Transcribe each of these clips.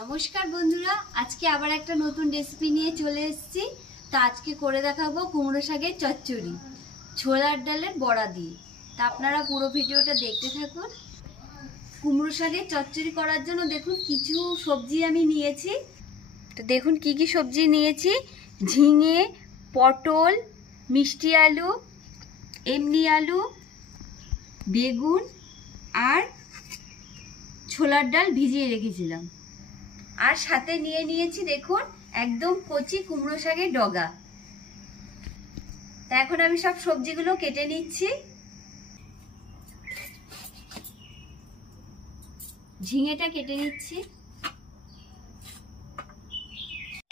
নমস্কার বন্ধুরা, আজকে আবার একটা নতুন রেসিপি নিয়ে চলে এসেছি। তা আজকে করে দেখাবো কুমড়ো শাকের চচ্চড়ি ছোলার ডালের বড়া দিয়ে। তা আপনারা পুরো ভিডিওটা দেখতে থাকুন। কুমড়ো শাকের চচ্চড়ি করার জন্য দেখুন কিছু সবজি আমি নিয়েছি। তো দেখুন কি কি সবজি নিয়েছি: ঝিঙে, পটল, মিষ্টি আলু, এমনি আলু, বেগুন আর ছোলার ডাল ভিজিয়ে রেখেছিলাম। আর সাথে নিয়ে নিয়েছি দেখুন একদম কচি কুমড়ো শাকের ডগা। তা এখন আমি সব সবজিগুলো কেটে নিচ্ছি। ঝিঙেটা কেটে নিচ্ছি।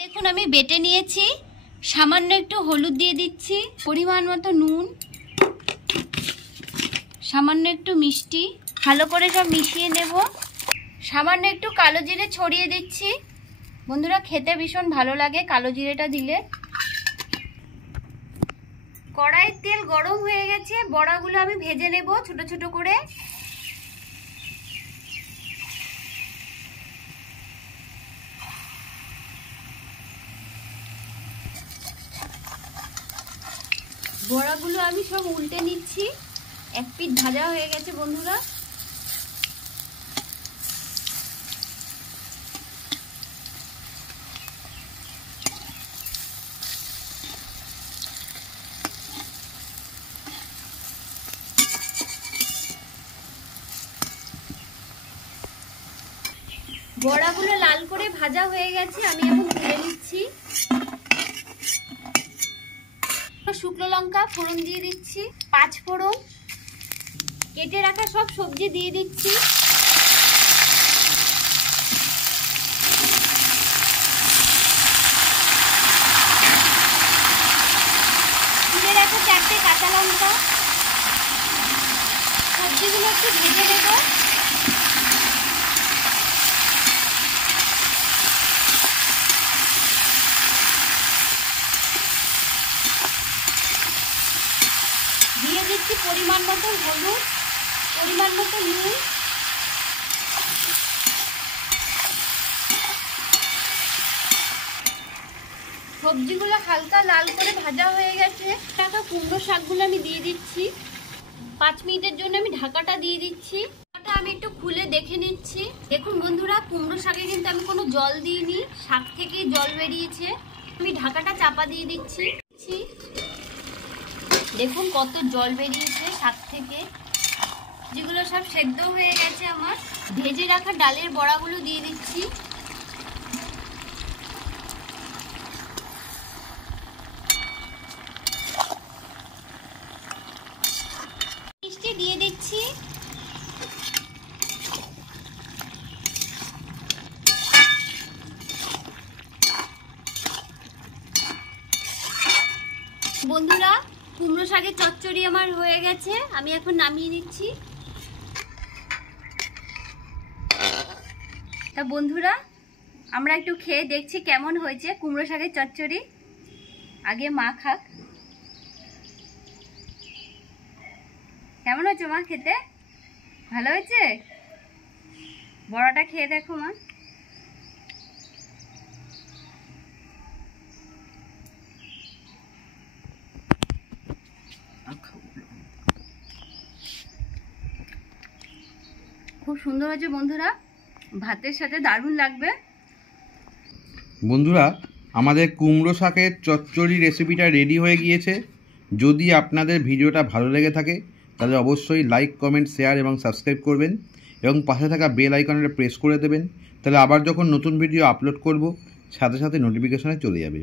দেখুন আমি বেটে নিয়েছি। সামান্য একটু হলুদ দিয়ে দিচ্ছি, পরিমাণ মতো নুন, সামান্য একটু মিষ্টি, ভালো করে সব মিশিয়ে নেব। সামান্য একটু কালো জিরে ছড়িয়ে দিচ্ছি। বন্ধুরা, খেতে ভীষণ ভালো লাগে কালো জিরেটা দিলে। কড়াইয়ের তেল গরম হয়ে গেছে, বড়াগুলো আমি ভেজে নেব ছোট ছোট করে। বড়াগুলো আমি সব উল্টে নিচ্ছি। এক পিঠ ভাজা হয়ে গেছে বন্ধুরা। বড়াগুলো লাল করে ভাজা হয়ে গেছে, আমি এখন তুলে নিচ্ছি। শুকনো লঙ্কা ফোড়ন দিয়ে দিচ্ছি, 5 ফোড়ন, কেটে রাখা সব সবজি দিয়ে দিচ্ছি। তুলে রাখা 4টে কাঁচা লঙ্কা। সবজিগুলো একটু ভেজে নেব। দিয়ে দিচ্ছি পরিমাণ মতো হলুদ, পরিমাণ মতো নুন। সবজিগুলো হালকা লাল করে ভাজা হয়ে গেছে। টাকা কুমড়ো শাকগুলো আমি দিয়ে দিচ্ছি। 5 মিনিটের জন্য আমি ঢাকাটা দিয়ে দিচ্ছি। আমি একটু খুলে দেখে নিচ্ছি। দেখুন বন্ধুরা, কুমড়ো শাকে কিন্তু আমি কোনো জল দিইনি, শাক থেকেই জল বেরিয়েছে। আমি ঢাকাটা চাপা দিয়ে দিচ্ছি। দেখুন কত জল বেরিয়েছে শাক থেকে। যেগুলো সব সেদ্ধ হয়ে গেছে আমার। ভেজে রাখা ডালের বড়াগুলো দিয়ে দিচ্ছি। মিষ্টি দিয়ে দিচ্ছি। বন্ধুরা, কুমড়ো শাকের চচ্চড়ি আমার হয়ে গেছে, আমি এখন নামিয়ে নিচ্ছি। তা বন্ধুরা, আমরা একটু খেয়ে দেখছি কেমন হয়েছে কুমড়ো শাকের চচ্চড়ি। আগে মা খাক। কেমন হয়েছে মা খেতে? ভালো হয়েছে? বড়াটা খেয়ে দেখো মা। খুব সুন্দর হয়েছে বন্ধুরা, ভাতের সাথে দারুণ লাগবে। বন্ধুরা, আমাদের কুমড়ো শাকের চচ্চড়ি রেসিপিটা রেডি হয়ে গিয়েছে। যদি আপনাদের ভিডিওটা ভালো লেগে থাকে তাহলে অবশ্যই লাইক, কমেন্ট, শেয়ার এবং সাবস্ক্রাইব করবেন এবং পাশে থাকা বেল আইকনটা প্রেস করে দেবেন। তাহলে আবার যখন নতুন ভিডিও আপলোড করব সাথে সাথে নোটিফিকেশনে চলে যাবে।